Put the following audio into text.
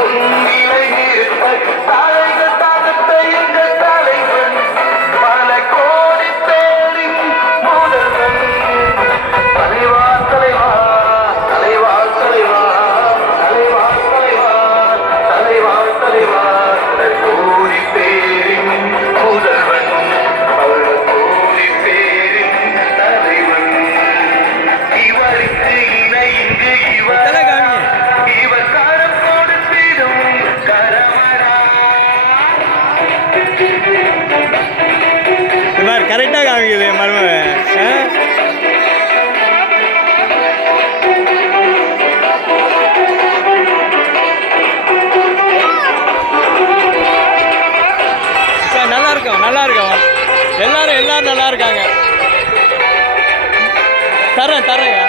Oh, காமிக்குது என் மரும நல்லா இருக்கும் நல்லா இருக்கோம். எல்லாரும் எல்லாரும் நல்லா இருக்காங்க. தரேன் தரேங்க